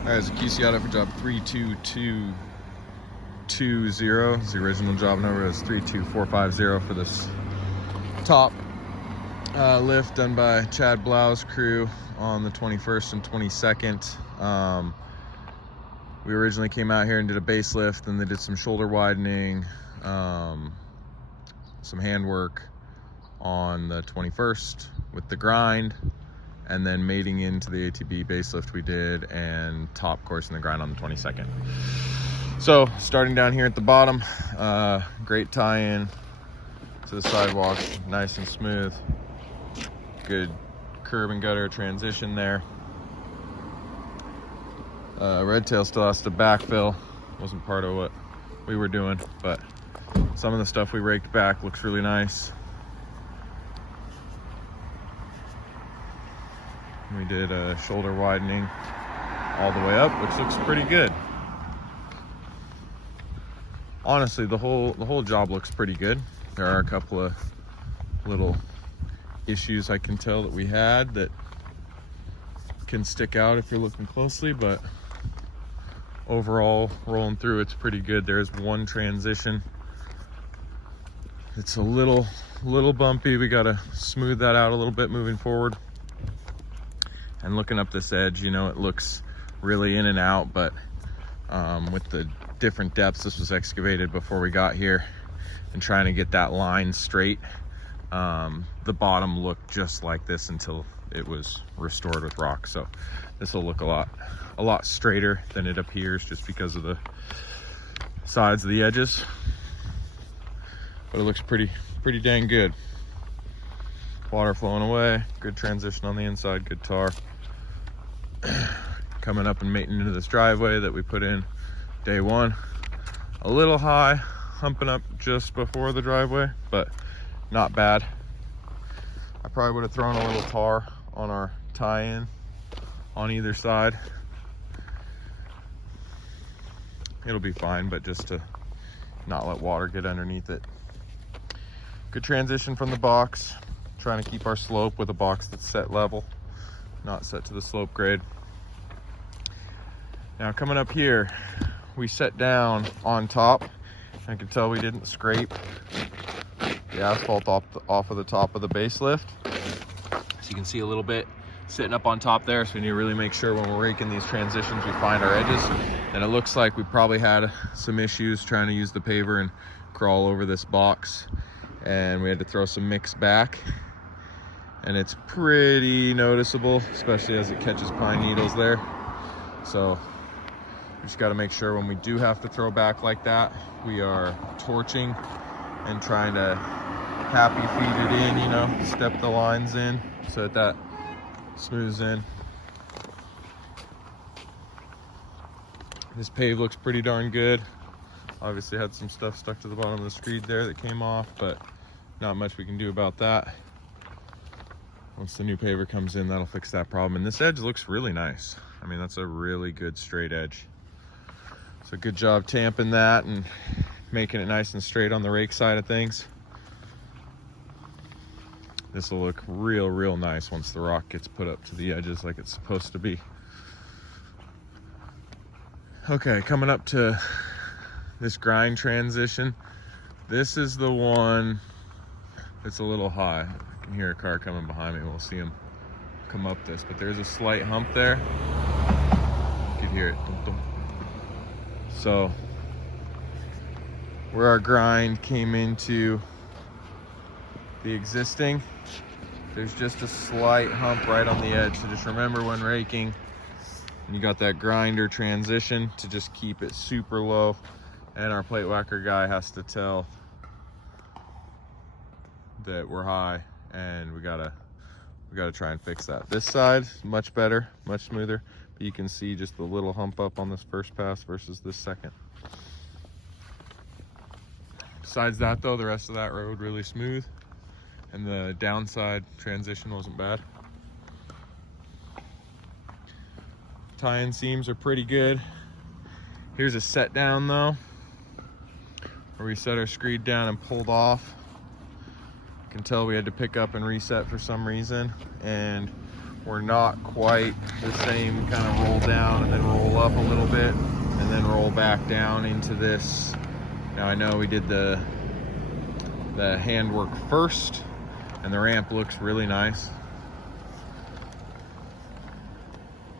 All right, Zakishi out for job 32220. The original job number is 32450 for this top lift done by Chad Blau's crew on the 21st and 22nd. We originally came out here and did a base lift, then they did some shoulder widening, some handwork on the 21st with the grind, and then mating into the ATB base lift we did, and top course in the grind on the 22nd. So starting down here at the bottom, great tie-in to the sidewalk, nice and smooth. Good curb and gutter transition there. Redtail still has to backfill. Wasn't part of what we were doing, but some of the stuff we raked back looks really nice. We did a shoulder widening all the way up, which looks pretty good. Honestly, the whole job looks pretty good. There are a couple of little issues I can tell that we had that can stick out if you're looking closely, but overall, rolling through, it's pretty good. There's one transition. It's a little bumpy. We gotta smooth that out a little bit moving forward. And looking up this edge, you know, it looks really in and out, but with the different depths this was excavated before we got here, and trying to get that line straight, the bottom looked just like this until it was restored with rock. So this will look a lot straighter than it appears just because of the sides of the edges, but it looks pretty dang good. Water flowing away, good transition on the inside, good tar. Coming up and mating into this driveway that we put in day one, a little high, humping up just before the driveway, but not bad. I probably would have thrown a little tar on our tie-in on either side. It'll be fine, but just to not let water get underneath it. Good transition from the box. Trying to keep our slope with a box that's set level, not set to the slope grade. Now coming up here, we set down on top. I can tell we didn't scrape the asphalt off of the top of the base lift. So you can see a little bit sitting up on top there. So we need to really make sure when we're raking these transitions, we find our edges. And it looks like we probably had some issues trying to use the paver and crawl over this box. And we had to throw some mix back. And it's pretty noticeable, especially as it catches pine needles there. So we just got to make sure when we do have to throw back like that, we are torching and trying to happy feed it in, you know, step the lines in so that smooths in. This pave looks pretty darn good. Obviously had some stuff stuck to the bottom of the screed there that came off, but not much we can do about that. Once the new paver comes in, that'll fix that problem. And this edge looks really nice. I mean, that's a really good straight edge. So good job tamping that and making it nice and straight on the rake side of things. This will look real nice once the rock gets put up to the edges like it's supposed to be. Okay, coming up to this grind transition. This is the one that's a little high. I can hear a car coming behind me. We'll see him come up this, but there's a slight hump there. You can hear it. So where our grind came into the existing, there's just a slight hump right on the edge. So just remember when raking, and you got that grinder transition, to just keep it super low. And our plate whacker guy has to tell that we're high, and we gotta try and fix that. This side, much better, much smoother, but you can see just the little hump up on this first pass versus this second. Besides that though, the rest of that road really smooth, and the downside transition wasn't bad. Tie-in seams are pretty good. Here's a set down though, where we set our screed down and pulled off. You can tell we had to pick up and reset for some reason, and we're not quite the same kind of roll down and then roll up a little bit and then roll back down into this. Now I know we did the handwork first, and the ramp looks really nice.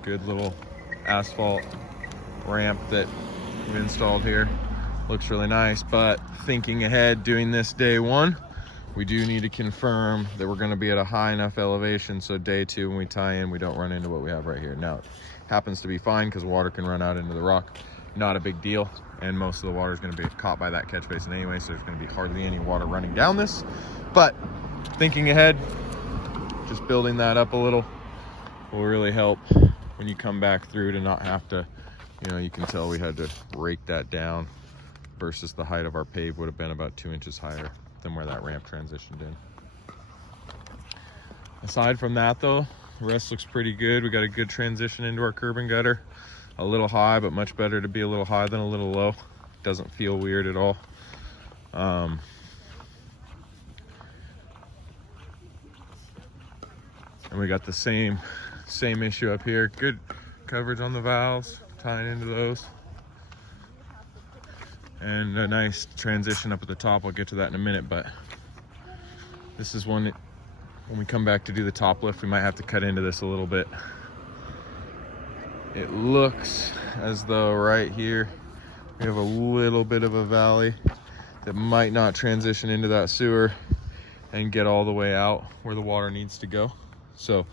Good little asphalt ramp that we've installed here. Looks really nice, but thinking ahead, doing this day one, we do need to confirm that we're going to be at a high enough elevation so day two when we tie in, we don't run into what we have right here. Now, it happens to be fine because water can run out into the rock. Not a big deal, and most of the water is going to be caught by that catch basin anyway, so there's going to be hardly any water running down this. But thinking ahead, just building that up a little will really help when you come back through to not have to, you know, you can tell we had to rake that down versus the height of our pave would have been about 2 inches higher than where that ramp transitioned in. Aside from that though, the rest looks pretty good. We got a good transition into our curb and gutter. A little high, but much better to be a little high than a little low. Doesn't feel weird at all. And we got the same issue up here. Good coverage on the valves, tying into those. And a nice transition up at the top. I'll get to that in a minute, but this is one that when we come back to do the top lift, we might have to cut into this a little bit. It looks as though right here we have a little bit of a valley that might not transition into that sewer and get all the way out where the water needs to go. So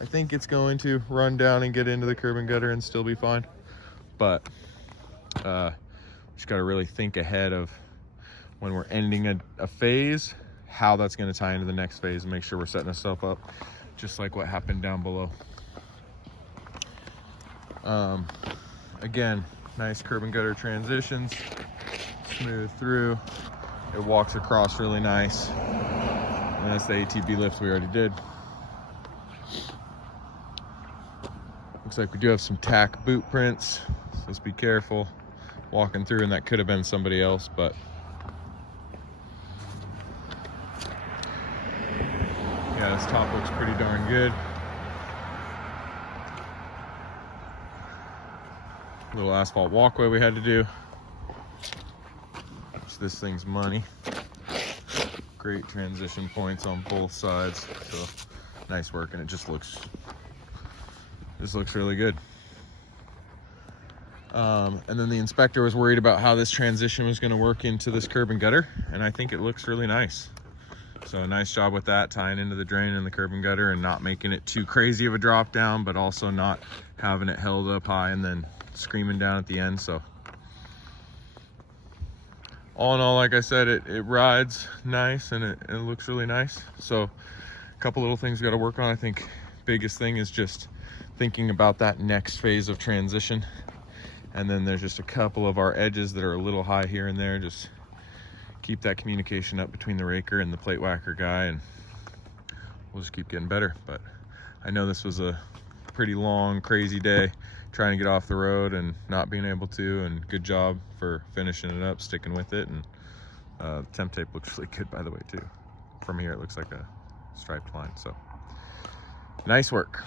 I think it's going to run down and get into the curb and gutter and still be fine. But just got to really think ahead of when we're ending a phase, how that's going to tie into the next phase and make sure we're setting ourselves up just like what happened down below. Again, nice curb and gutter transitions, smooth through. It walks across really nice. And that's the ATB lift we already did. Looks like we do have some tack boot prints, so let's be careful walking through, and that could have been somebody else, but yeah, this top looks pretty darn good. Little asphalt walkway we had to do. So this thing's money. Great transition points on both sides, so nice work, and it just looks really good. And then the inspector was worried about how this transition was going to work into this curb and gutter, and I think it looks really nice. So a nice job with that, tying into the drain and the curb and gutter and not making it too crazy of a drop down, but also not having it held up high and then screaming down at the end. So all in all, like I said, it rides nice and it looks really nice. So a couple little things we got to work on. I think biggest thing is just thinking about that next phase of transition. And then there's just a couple of our edges that are a little high here and there. Just keep that communication up between the raker and the plate whacker guy, and we'll just keep getting better. But I know this was a pretty long, crazy day trying to get off the road and not being able to, and good job for finishing it up, sticking with it. And the temp tape looks really good, by the way, too. From here, it looks like a striped line. So nice work.